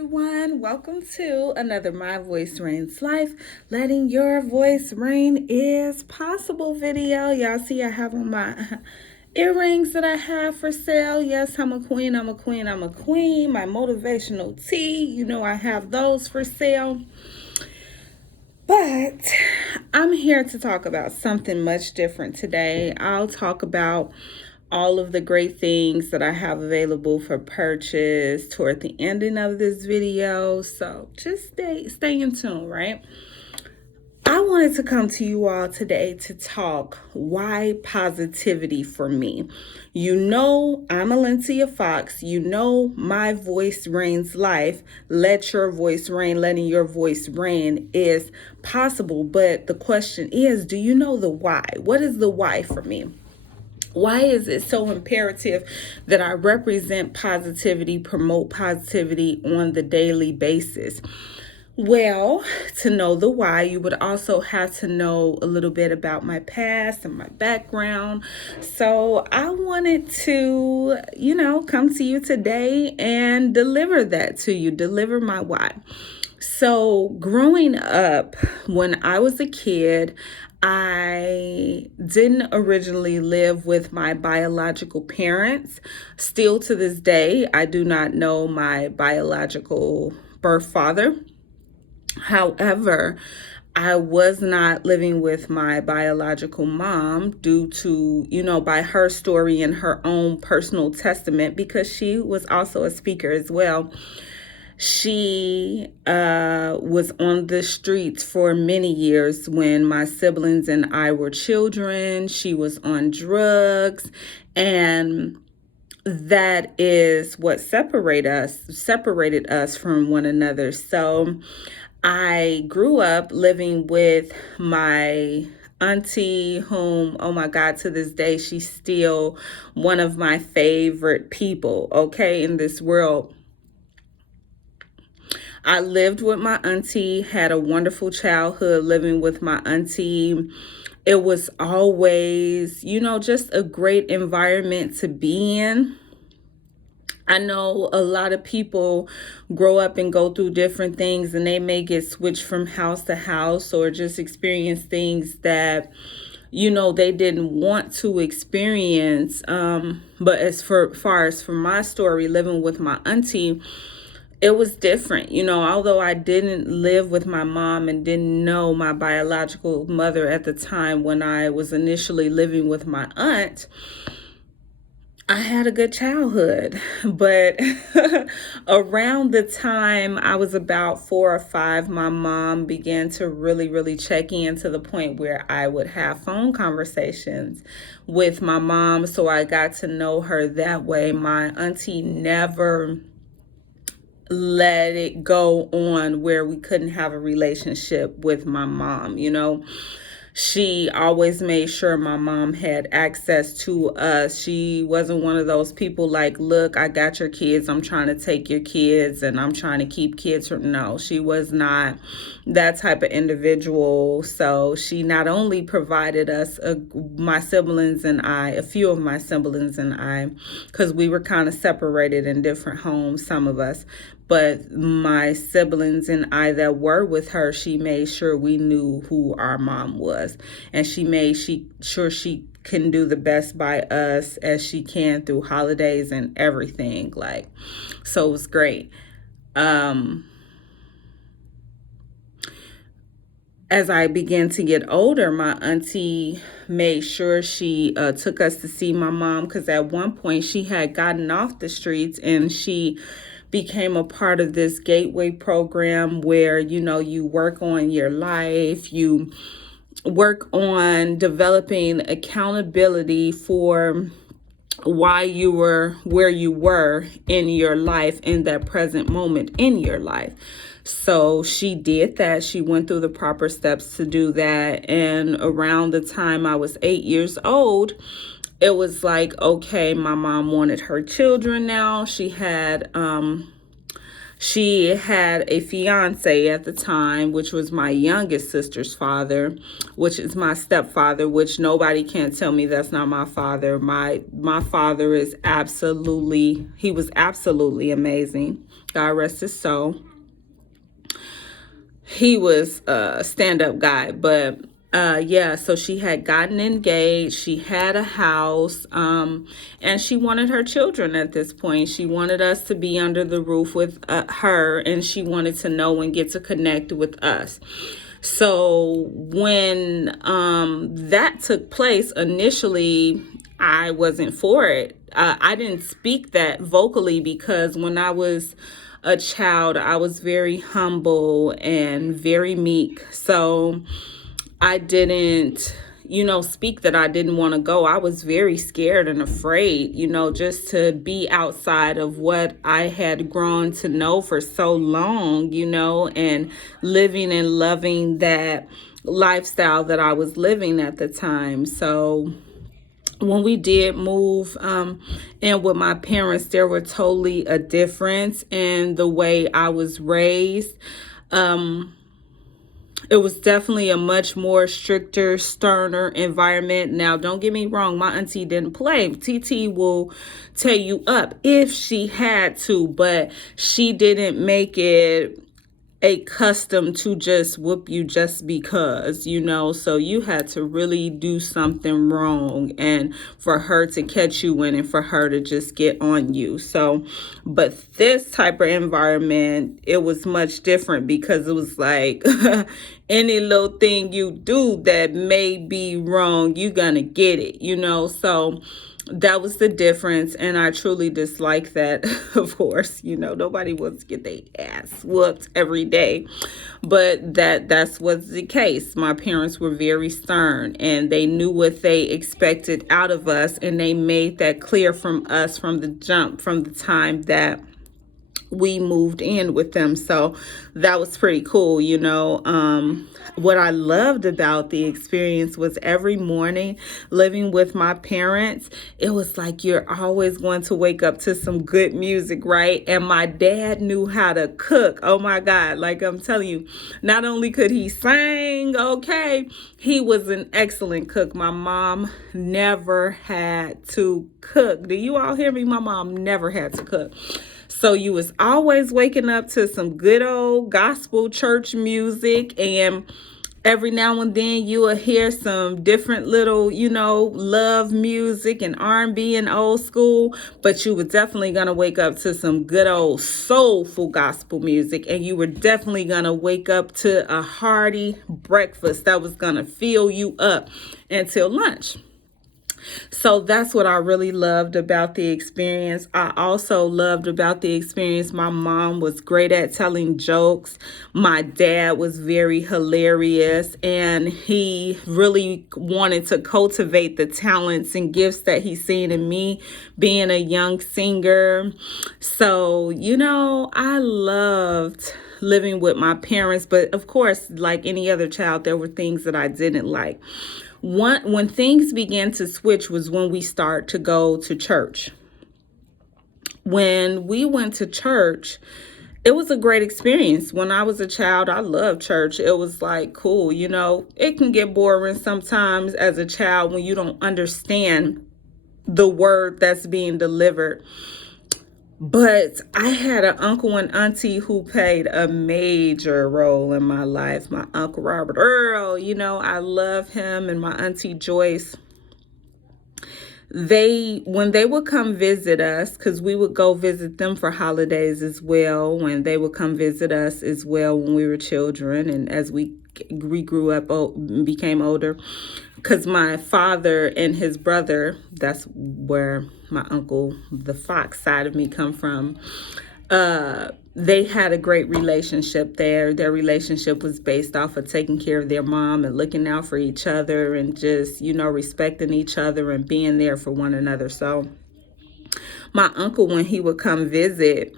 everyone. Welcome to another My Voice Reigns Life. Letting your voice reign is possible video. Y'all see I have on my earrings that I have for sale. Yes, I'm a queen. I'm a queen. I'm a queen. My motivational tee. You know I have those for sale. But I'm here to talk about something much different today. I'll talk about all of the great things that I have available for purchase toward the ending of this video. So just stay in tune, right? I wanted to come to you all today to talk why positivity for me. You know, I'm Alencia Fox. You know, my voice reigns life. Let your voice reign. Letting your voice reign is possible. But the question is, do you know the why? What is the why for me? Why is it so imperative that I represent positivity, promote positivity on the daily basis? Well, to know the why, you would also have to know a little bit about my past and my background. So I wanted to, come to you today and deliver that to you, deliver my why. So growing up, when I was a kid, I didn't originally live with my biological parents. Still to this day, I do not know my biological birth father. However, I was not living with my biological mom due to, by her story and her own personal testament, because she was also a speaker as well. She was on the streets for many years when my siblings and I were children. She was on drugs, and that is what separated us from one another. So I grew up living with my auntie, whom, oh my God, to this day, she's still one of my favorite people, okay, in this world. I lived with my auntie, had a wonderful childhood living with my auntie. It was always, just a great environment to be in. I know a lot of people grow up and go through different things, and they may get switched from house to house or just experience things that, they didn't want to experience. But as far as for my story, living with my auntie, it was different. Although I didn't live with my mom and didn't know my biological mother at the time when I was initially living with my aunt, I had a good childhood. But around the time I was about 4 or 5, my mom began to really, really check in, to the point where I would have phone conversations with my mom. So I got to know her that way. My auntie never let it go on where we couldn't have a relationship with my mom. She always made sure my mom had access to us. She wasn't one of those people like, look, I got your kids, I'm trying to take your kids and I'm trying to keep kids from. No, she was not that type of individual. So she not only provided us, my siblings and I, a few of my siblings and I, because we were kind of separated in different homes, some of us, but my siblings and I that were with her, she made sure we knew who our mom was. And she made sure she can do the best by us as she can through holidays and everything. So it was great. As I began to get older, my auntie made sure she took us to see my mom, because at one point she had gotten off the streets and she became a part of this gateway program where, you work on your life, you work on developing accountability for why you were where you were in your life, in that present moment in your life. So she did that. She went through the proper steps to do that. And around the time I was 8 years old, it was like, okay, my mom wanted her children now. She had She had a fiance at the time, which was my youngest sister's father, which is my stepfather, which nobody can tell me that's not my father. My father is he was absolutely amazing. God rest his soul. He was a stand-up guy, but yeah, so she had gotten engaged, she had a house, and she wanted her children at this point. She wanted us to be under the roof with her, and she wanted to know and get to connect with us. So when that took place, initially I wasn't for it. I didn't speak that vocally because when I was a child, I was very humble and very meek. So I didn't, speak that I didn't want to go. I was very scared and afraid, just to be outside of what I had grown to know for so long, and living and loving that lifestyle that I was living at the time. So when we did move in with my parents, there were totally a difference in the way I was raised. It was definitely a much more stricter, sterner environment. Now, don't get me wrong, my auntie didn't play. TT will tear you up if she had to, but she didn't make it a custom to just whoop you just because, so you had to really do something wrong and for her to catch you in and for her to just get on you. So, but this type of environment, it was much different because it was like any little thing you do that may be wrong, you're gonna get it, so that was the difference, and I truly dislike that. Of course, nobody wants to get their ass whooped every day, but that's what's the case. My parents were very stern, and they knew what they expected out of us, and they made that clear from us from the jump, from the time that we moved in with them. So that was pretty cool. What I loved about the experience was every morning living with my parents, it was like you're always going to wake up to some good music, right? And my dad knew how to cook. Oh my God. Like I'm telling you, not only could he sing, okay, he was an excellent cook. My mom never had to cook. Do you all hear me? My mom never had to cook. So you was always waking up to some good old gospel church music, and every now and then you will hear some different little, love music and R&B and old school, but you were definitely going to wake up to some good old soulful gospel music, and you were definitely going to wake up to a hearty breakfast that was going to fill you up until lunch. So that's what I really loved about the experience. I also loved about the experience, my mom was great at telling jokes. My dad was very hilarious, and he really wanted to cultivate the talents and gifts that he's seen in me being a young singer. So, I loved living with my parents, but of course, like any other child, there were things that I didn't like. When things began to switch was when we start to go to church. When we went to church, it was a great experience. When I was a child, I loved church. It was like cool, it can get boring sometimes as a child when you don't understand the word that's being delivered. But I had an uncle and auntie who played a major role in my life. My Uncle Robert Earl, I love him, and my Auntie Joyce. When they would come visit us, because we would go visit them for holidays as well, when they would come visit us as well when we were children and as we grew up, became older, because my father and his brother, that's where my uncle, the Fox side of me, come from. They had a great relationship there. Their relationship was based off of taking care of their mom and looking out for each other and just, respecting each other and being there for one another. So my uncle, when he would come visit,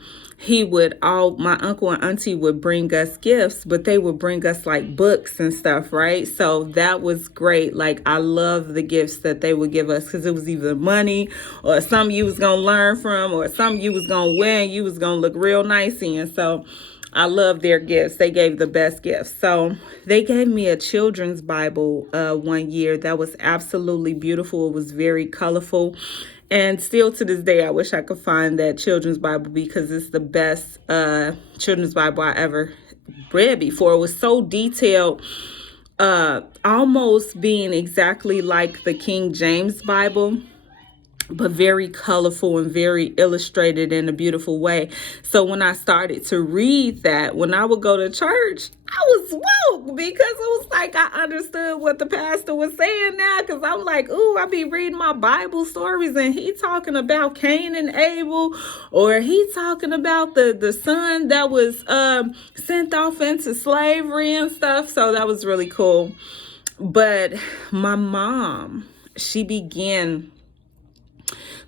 my uncle and auntie would bring us gifts, but they would bring us like books and stuff, right? So that was great. Like, I love the gifts that they would give us, because it was either money or something you was gonna learn from, or something you was gonna wear and you was gonna look real nice in. So I love their gifts. They gave the best gifts. So they gave me a children's Bible one year that was absolutely beautiful. It was very colorful. And still to this day, I wish I could find that children's Bible, because it's the best children's Bible I ever read before. It was so detailed, almost being exactly like the King James Bible, but very colorful and very illustrated in a beautiful way. So when I started to read that, when I would go to church, I was woke, because it was like I understood what the pastor was saying now, because I'm like, ooh, I be reading my Bible stories and he talking about Cain and Abel, or he talking about the son that was sent off into slavery and stuff. So that was really cool. But my mom, she began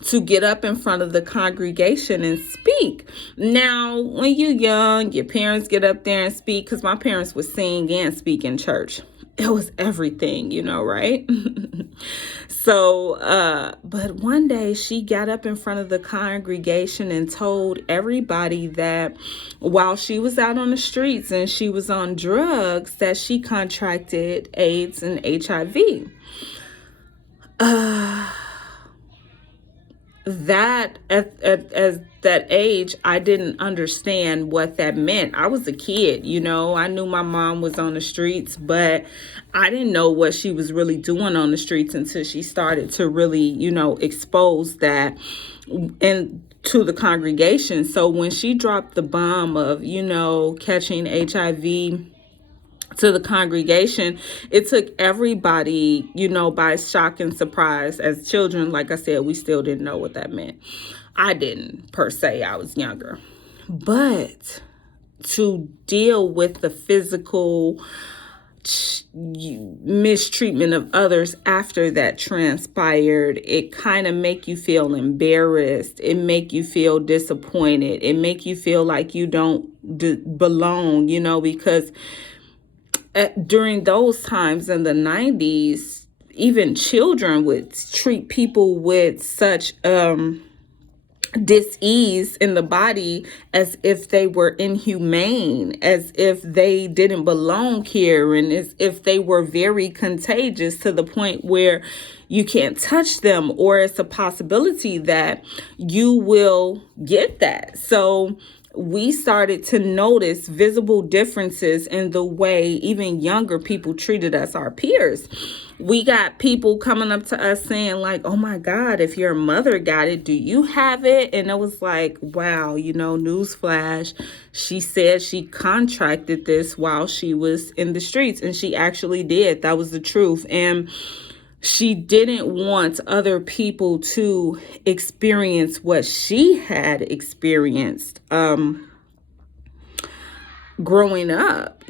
to get up in front of the congregation and speak. Now, when you're young, your parents get up there and speak, because my parents would sing and speak in church. It was everything, right? So, but one day she got up in front of the congregation and told everybody that while she was out on the streets and she was on drugs, that she contracted AIDS and HIV. That at that age, I didn't understand what that meant. I was a kid, I knew my mom was on the streets, but I didn't know what she was really doing on the streets until she started to really, expose that and to the congregation. So when she dropped the bomb of, catching HIV to the congregation, it took everybody, by shock and surprise. As children, like I said, we still didn't know what that meant. I didn't, per se. I was younger. But to deal with the physical mistreatment of others after that transpired, it kind of make you feel embarrassed. It make you feel disappointed. It make you feel like you don't belong, because during those times in the 90s, even children would treat people with such dis-ease in the body as if they were inhumane, as if they didn't belong here, and as if they were very contagious, to the point where you can't touch them, or it's a possibility that you will get that. So we started to notice visible differences in the way even younger people treated us, our peers. We got people coming up to us saying like, oh my God, if your mother got it, do you have it? And it was like, wow, newsflash. She said she contracted this while she was in the streets, and she actually did. That was the truth. And she didn't want other people to experience what she had experienced growing up,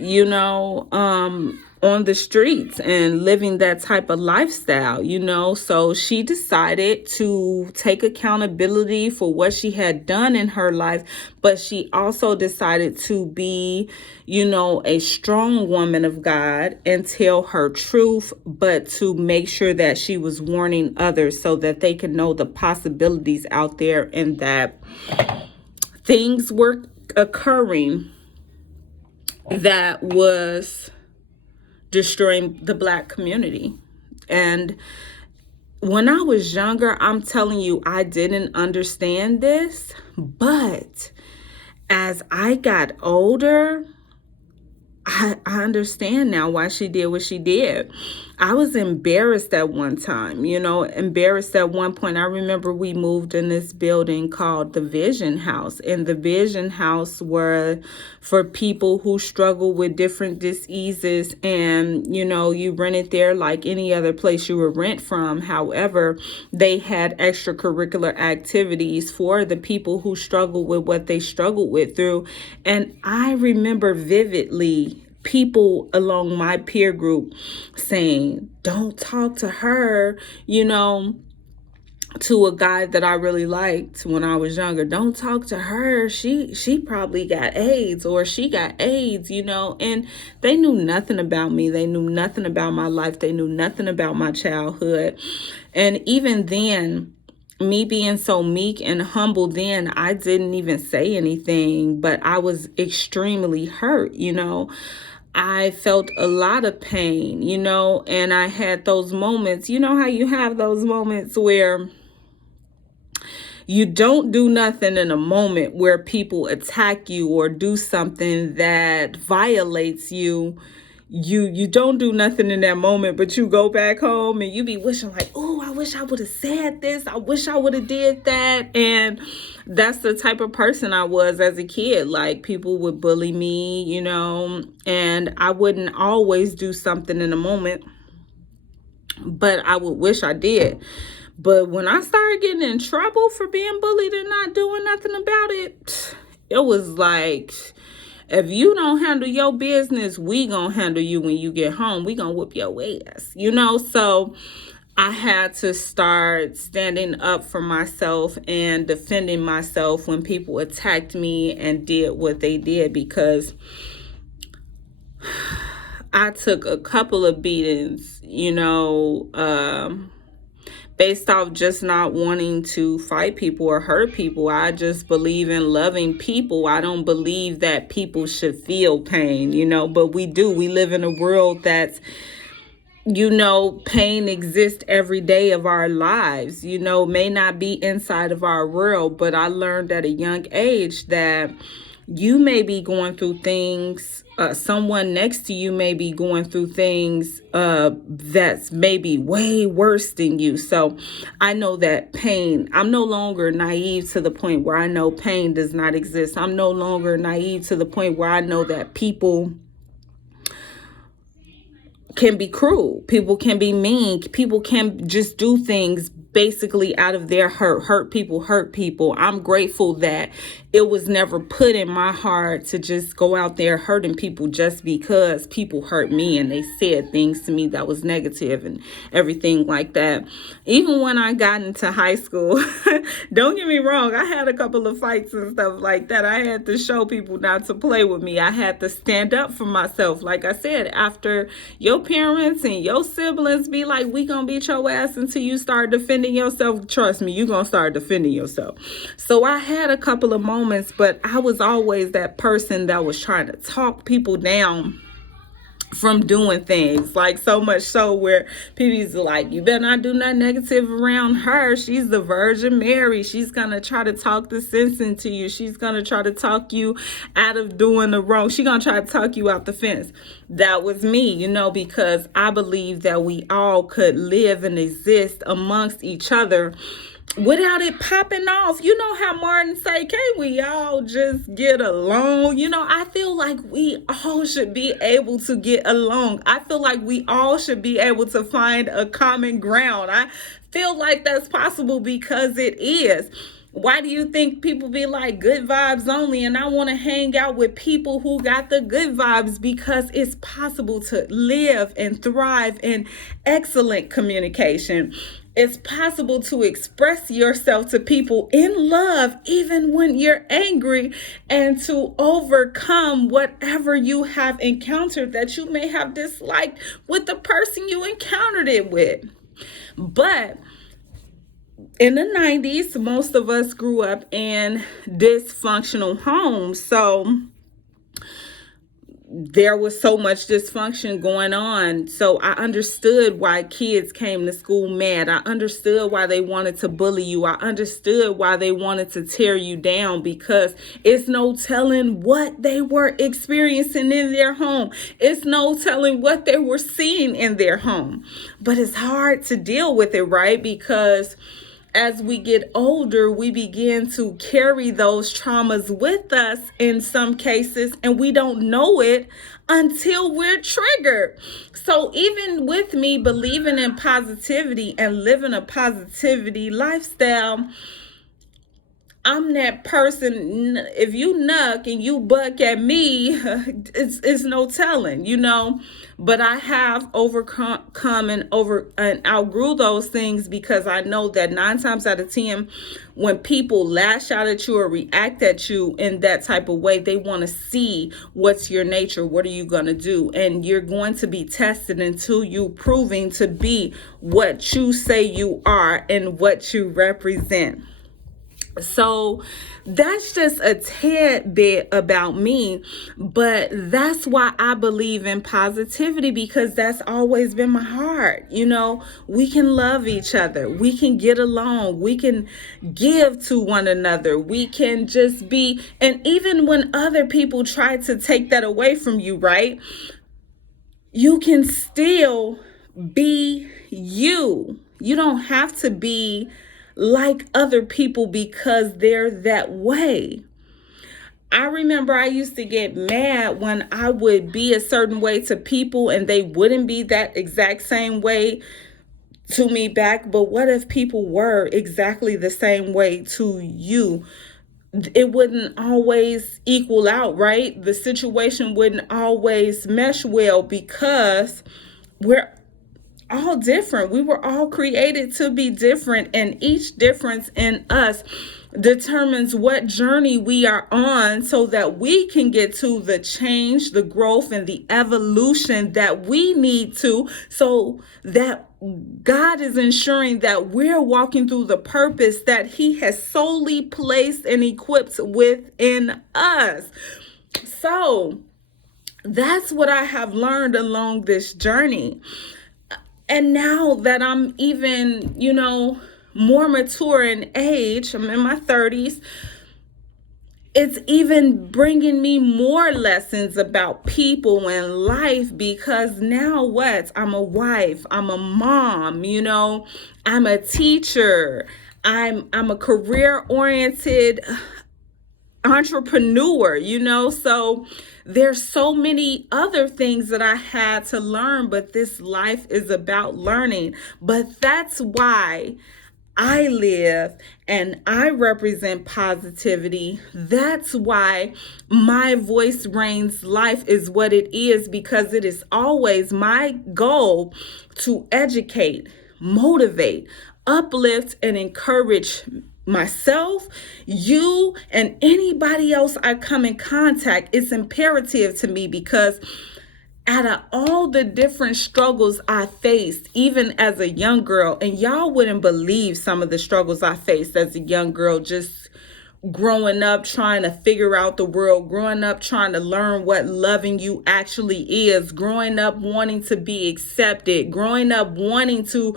on the streets and living that type of lifestyle, So she decided to take accountability for what she had done in her life, but she also decided to be, a strong woman of God and tell her truth, but to make sure that she was warning others so that they could know the possibilities out there, and that things were occurring that was destroying the Black community. And when I was younger, I'm telling you, I didn't understand this. But as I got older, I understand now why she did what she did. I was embarrassed at one time, embarrassed at one point. I remember we moved in this building called the Vision House, and the Vision House were for people who struggle with different diseases, and, you rented there like any other place you would rent from. However, they had extracurricular activities for the people who struggle with what they struggled with through. And I remember vividly people along my peer group saying, don't talk to her, to a guy that I really liked when I was younger. Don't talk to her. She probably got AIDS, or she got AIDS, and they knew nothing about me. They knew nothing about my life. They knew nothing about my childhood. And even then, me being so meek and humble, then I didn't even say anything, but I was extremely hurt. I felt a lot of pain, and I had those moments. You know how you have those moments where you don't do nothing in a moment where people attack you or do something that violates you. You don't do nothing in that moment, but you go back home and you be wishing like, oh, I wish I would have said this. I wish I would have did that. And that's the type of person I was as a kid. Like, people would bully me, and I wouldn't always do something in a moment, but I would wish I did. But when I started getting in trouble for being bullied and not doing nothing about it, it was like, if you don't handle your business, we gonna handle you when you get home. We gonna whoop your ass, So I had to start standing up for myself and defending myself when people attacked me and did what they did, because I took a couple of beatings, based off just not wanting to fight people or hurt people. I just believe in loving people. I don't believe that people should feel pain, but we do. We live in a world that's, pain exists every day of our lives, may not be inside of our world, but I learned at a young age that you may be going through things, someone next to you may be going through things that's maybe way worse than you. So I know that pain, I'm no longer naive to the point where I know pain does not exist. I'm no longer naive to the point where I know that people can be cruel. People can be mean. People can just do things basically out of their hurt people. I'm grateful that it was never put in my heart to just go out there hurting people just because people hurt me and they said things to me that was negative and everything like that. Even when I got into high school, don't get me wrong, I had a couple of fights and stuff like that. I had to show people not to play with me. I had to stand up for myself. Like I said, after your parents and your siblings be like, we gonna beat your ass until you start defending yourself, trust me, you gonna start defending yourself. So I had a couple of moments, but I was always that person that was trying to talk people down from doing things, like so much so where people's like, you better not do nothing negative around her. She's the Virgin Mary. She's gonna try to talk the sense into you. She's gonna try to talk you out of doing the wrong. She's gonna try to talk you out the fence. That was me, because I believe that we all could live and exist amongst each other without it popping off. You know how Martin say, can't we all just get along? I feel like we all should be able to get along. I feel like we all should be able to find a common ground. I feel like that's possible because it is. Why do you think people be like good vibes only? And I want to hang out with people who got the good vibes, because it's possible to live and thrive in excellent communication. It's possible to express yourself to people in love, even when you're angry, and to overcome whatever you have encountered that you may have disliked with the person you encountered it with. But in the 90s, most of us grew up in dysfunctional homes. So there was so much dysfunction going on. So I understood why kids came to school mad. I understood why they wanted to bully you. I understood why they wanted to tear you down, because it's no telling what they were experiencing in their home. It's no telling what they were seeing in their home. But it's hard to deal with it, right? Because as we get older, we begin to carry those traumas with us in some cases, and we don't know it until we're triggered. So even with me believing in positivity and living a positivity lifestyle, I'm that person. If you knock and you buck at me, it's no telling, But I have overcome and outgrew those things, because I know that 9 times out of 10, when people lash out at you or react at you in that type of way, they want to see what's your nature. What are you going to do? And you're going to be tested until you proving to be what you say you are and what you represent. So that's just a tad bit about me, but that's why I believe in positivity, because that's always been my heart. We can love each other. We can get along. We can give to one another. We can just be, and even when other people try to take that away from you, right? You can still be you. You don't have to be like other people because they're that way. I remember I used to get mad when I would be a certain way to people and they wouldn't be that exact same way to me back. But what if people were exactly the same way to you? It wouldn't always equal out, right? The situation wouldn't always mesh well, because we're all different. We were all created to be different, and each difference in us determines what journey we are on, so that we can get to the change, the growth, and the evolution that we need to, so that God is ensuring that we're walking through the purpose that He has solely placed and equipped within us. So that's what I have learned along this journey. And now that I'm even, more mature in age, I'm in my 30s, it's even bringing me more lessons about people and life, because now what? I'm a wife, I'm a mom, I'm a teacher, I'm a career-oriented entrepreneur, so there's so many other things that I had to learn, but this life is about learning. But that's why I live and I represent positivity. That's why my voice reigns life is what it is, because it is always my goal to educate, motivate, uplift, and encourage myself, you, and anybody else I come in contact. It's imperative to me, because out of all the different struggles I faced, even as a young girl, and y'all wouldn't believe some of the struggles I faced as a young girl, just growing up trying to figure out the world, growing up trying to learn what loving you actually is, growing up wanting to be accepted, growing up wanting to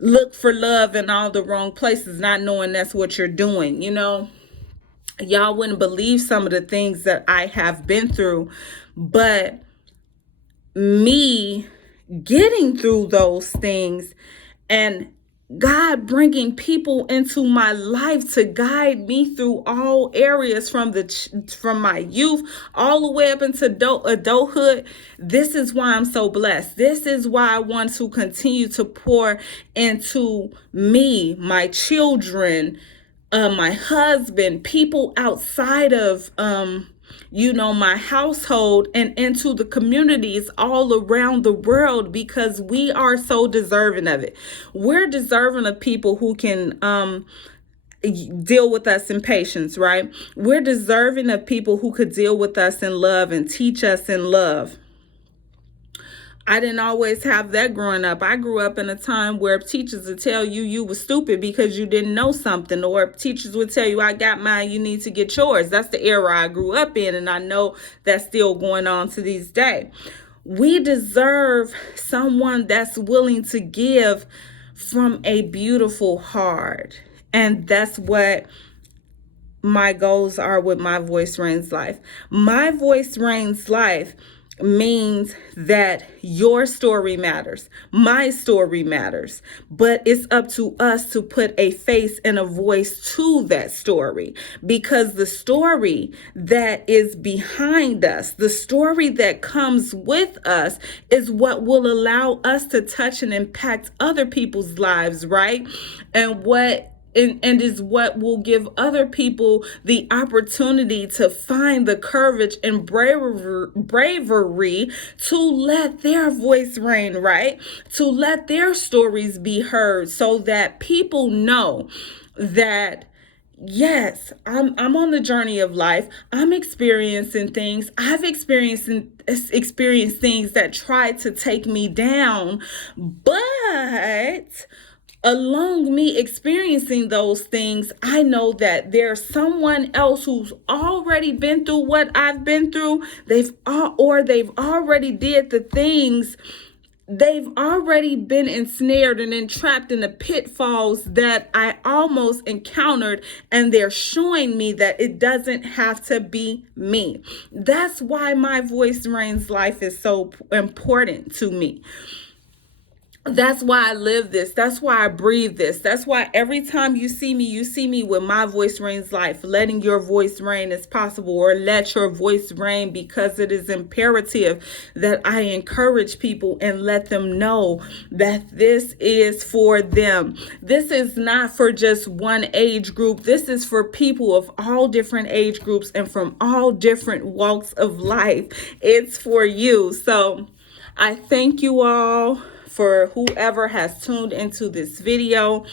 look for love in all the wrong places, not knowing that's what you're doing. Y'all wouldn't believe some of the things that I have been through, but me getting through those things and God bringing people into my life to guide me through all areas, from my youth all the way up into adulthood. This is why I'm so blessed. This is why I want to continue to pour into me, my children, my husband, people outside of my household, and into the communities all around the world, because we are so deserving of it. We're deserving of people who can deal with us in patience, right? We're deserving of people who could deal with us in love and teach us in love. I didn't always have that growing up. I grew up in a time where teachers would tell you were stupid because you didn't know something, or teachers would tell you, I got mine, you need to get yours. That's the era I grew up in, and I know that's still going on to this day. We deserve someone that's willing to give from a beautiful heart. And that's what my goals are with My Voice Reigns Life. My Voice Reigns Life means that your story matters, my story matters, but it's up to us to put a face and a voice to that story, because the story that is behind us, the story that comes with us, is what will allow us to touch and impact other people's lives, right? And what and is what will give other people the opportunity to find the courage and bravery to let their voice reign, right? To let their stories be heard so that people know that yes, I'm on the journey of life. I'm experiencing things. I've experienced things that tried to take me down, but along me experiencing those things, I know that there's someone else who's already been through what I've been through. They've already did the things. They've already been ensnared and entrapped in the pitfalls that I almost encountered, and they're showing me that it doesn't have to be me. That's why My Voice Reigns life is so important to me. That's why I live this. That's why I breathe this. That's why every time you see me with My Voice Reigns life, letting your voice reign as possible, or let your voice reign, because it is imperative that I encourage people and let them know that this is for them. This is not for just one age group. This is for people of all different age groups and from all different walks of life. It's for you. So I thank you all for whoever has tuned into this video.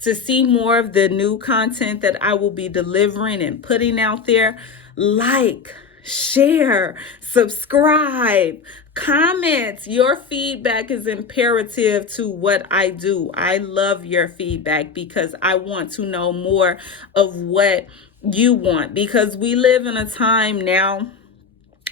To see more of the new content that I will be delivering and putting out there, like, share, subscribe, comment. Your feedback is imperative to what I do. I love your feedback because I want to know more of what you want, because we live in a time now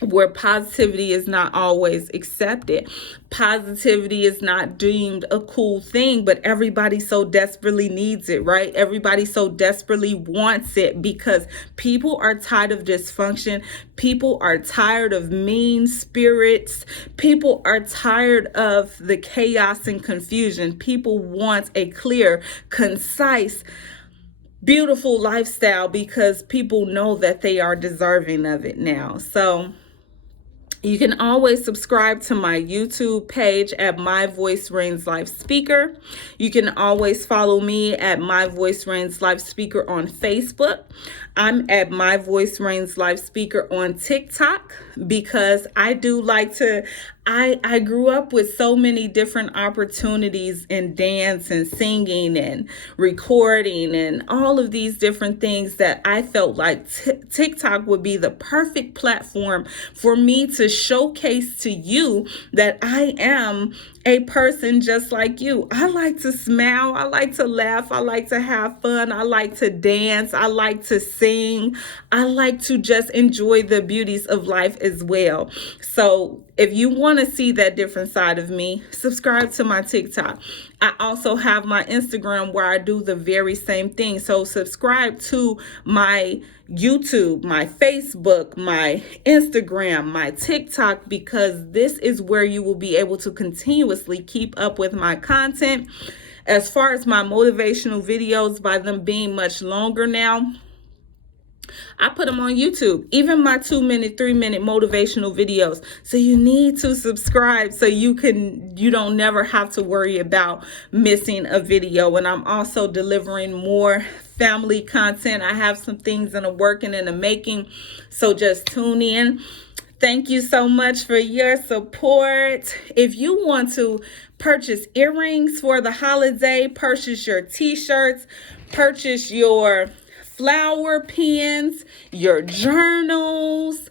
where positivity is not always accepted. Positivity is not deemed a cool thing, but everybody so desperately needs it, right? Everybody so desperately wants it because people are tired of dysfunction. People are tired of mean spirits. People are tired of the chaos and confusion. People want a clear, concise, beautiful lifestyle because people know that they are deserving of it now. So you can always subscribe to my YouTube page at My Voice Reigns Life Speaker. You can always follow me at My Voice Reigns Life Speaker on Facebook. I'm at My Voice Reigns Life Speaker on TikTok because I do like to, I grew up with so many different opportunities in dance and singing and recording and all of these different things that I felt like TikTok would be the perfect platform for me to showcase to you that I am a person just like you. I like to smile. I like to laugh. I like to have fun. I like to dance. I like to sing. I like to just enjoy the beauties of life as well. So if you want to see that different side of me, subscribe to my TikTok. I also have my Instagram where I do the very same thing. So subscribe to my YouTube, my Facebook, my Instagram, my TikTok, because this is where you will be able to continuously keep up with my content. As far as my motivational videos, by them being much longer now, I put them on YouTube, even my 2-minute, 3-minute motivational videos. So you need to subscribe so you don't never have to worry about missing a video. And I'm also delivering more family content. I have some things in the working and the making. So just tune in. Thank you so much for your support. If you want to purchase earrings for the holiday, purchase your t-shirts, purchase your flower pens, your journals,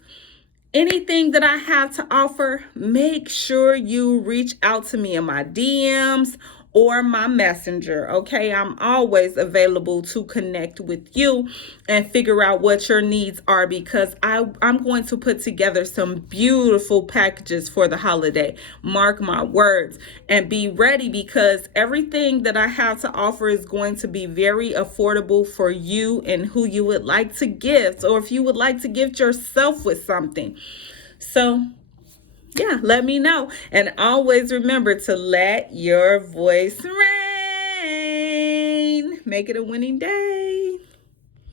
anything that I have to offer, make sure you reach out to me in my DMs or my messenger, okay? I'm always available to connect with you and figure out what your needs are, because I'm going to put together some beautiful packages for the holiday. Mark my words and be ready, because everything that I have to offer is going to be very affordable for you and who you would like to gift, or if you would like to gift yourself with something. So yeah, let me know. And always remember to let your voice reign. Make it a winning day.